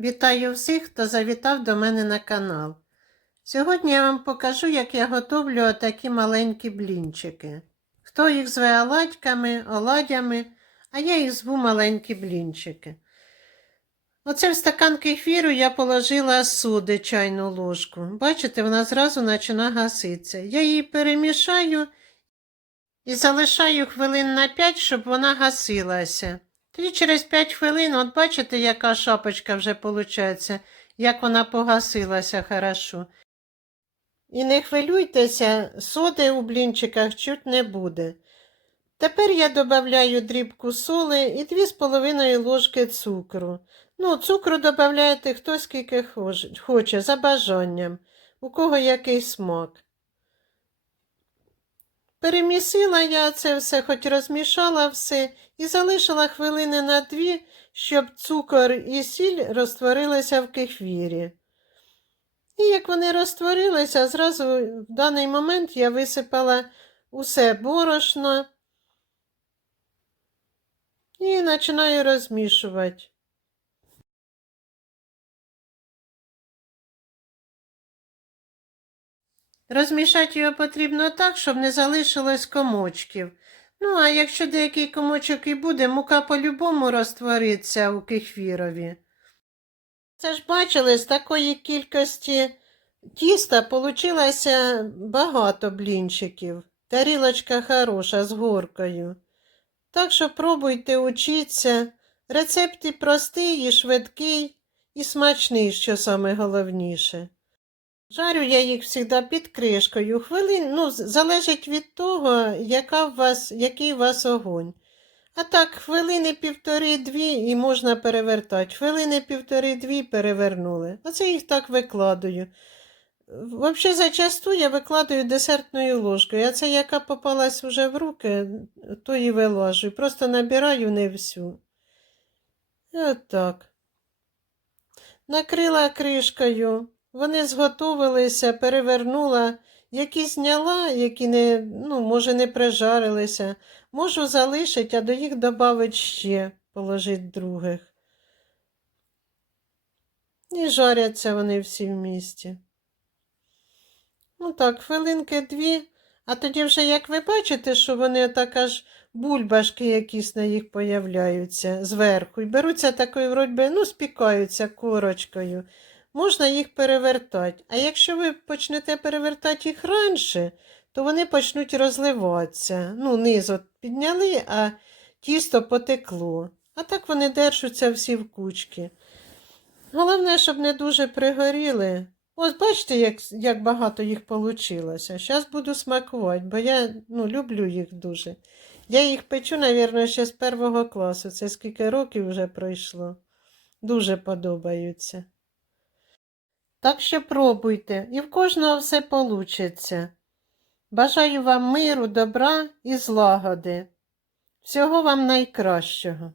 Вітаю всіх, хто завітав до мене на канал. Сьогодні я вам покажу, як я готовлю отакі маленькі блінчики. Хто їх зве оладьками, оладями, а я їх зву маленькі блінчики. Оце в стакан кефіру я положила суди чайну ложку. Бачите, вона зразу починає гаситися. Я її перемішаю і залишаю хвилин на 5, щоб вона гасилася. Тоді через 5 хвилин, от бачите, яка шапочка вже виходить, як вона погасилася хорошо. І не хвилюйтеся, соди у блінчиках чуть не буде. Тепер я додаю дрібку соли і 2,5 ложки цукру. Ну, цукру додаєте хто скільки хоче, за бажанням, у кого який смак. Перемісила я це все, хоч розмішала все, і залишила хвилини на дві, щоб цукор і сіль розтворилися в кефірі. І як вони розтворилися, зразу в даний момент я висипала усе борошно і починаю розмішувати. Розмішати його потрібно так, щоб не залишилось комочків. Ну, а якщо деякий комочок і буде, мука по-любому розтвориться у кефірові. Це ж бачили, з такої кількості тіста получилося багато блінчиків. Тарілочка хороша з горкою. Так що пробуйте учіться. Рецепт і простий, і швидкий, і смачний, що саме головніше. Жарю я їх завжди під кришкою. Хвилин, ну, залежить від того, яка в вас, який у вас огонь. А так, хвилини півтори-дві і можна перевертати. Хвилини півтори-дві перевернули. А це їх так викладаю. Взагалі, зачасту я викладаю десертною ложкою, а це яка попалась вже в руки, то і вилажу. Просто набираю не всю. І от. Накрила кришкою. Вони зготовилися, перевернула, які зняла, які не, ну, може, не прижарилися. Можу залишити, а до їх додати ще, положити других. І жаряться вони всі в місті. Ну так, хвилинки дві, а тоді вже, як ви бачите, що вони так аж бульбашки якісь на їх появляються зверху. І беруться такою, вроді, ну, спікаються корочкою можна їх перевертати. А якщо ви почнете перевертати їх раніше, то вони почнуть розливатися. Ну, низ от підняли, а тісто потекло. А так вони держаться всі в кучки. Головне, щоб не дуже пригоріли. Ось бачите, як, як багато їх вийшло. Зараз буду смакувати, бо я ну, люблю їх дуже. Я їх печу, мабуть, ще з першого класу. Це скільки років вже пройшло. Дуже подобаються. Так що пробуйте, і в кожного все получиться. Бажаю вам миру, добра і злагоди. Всього вам найкращого.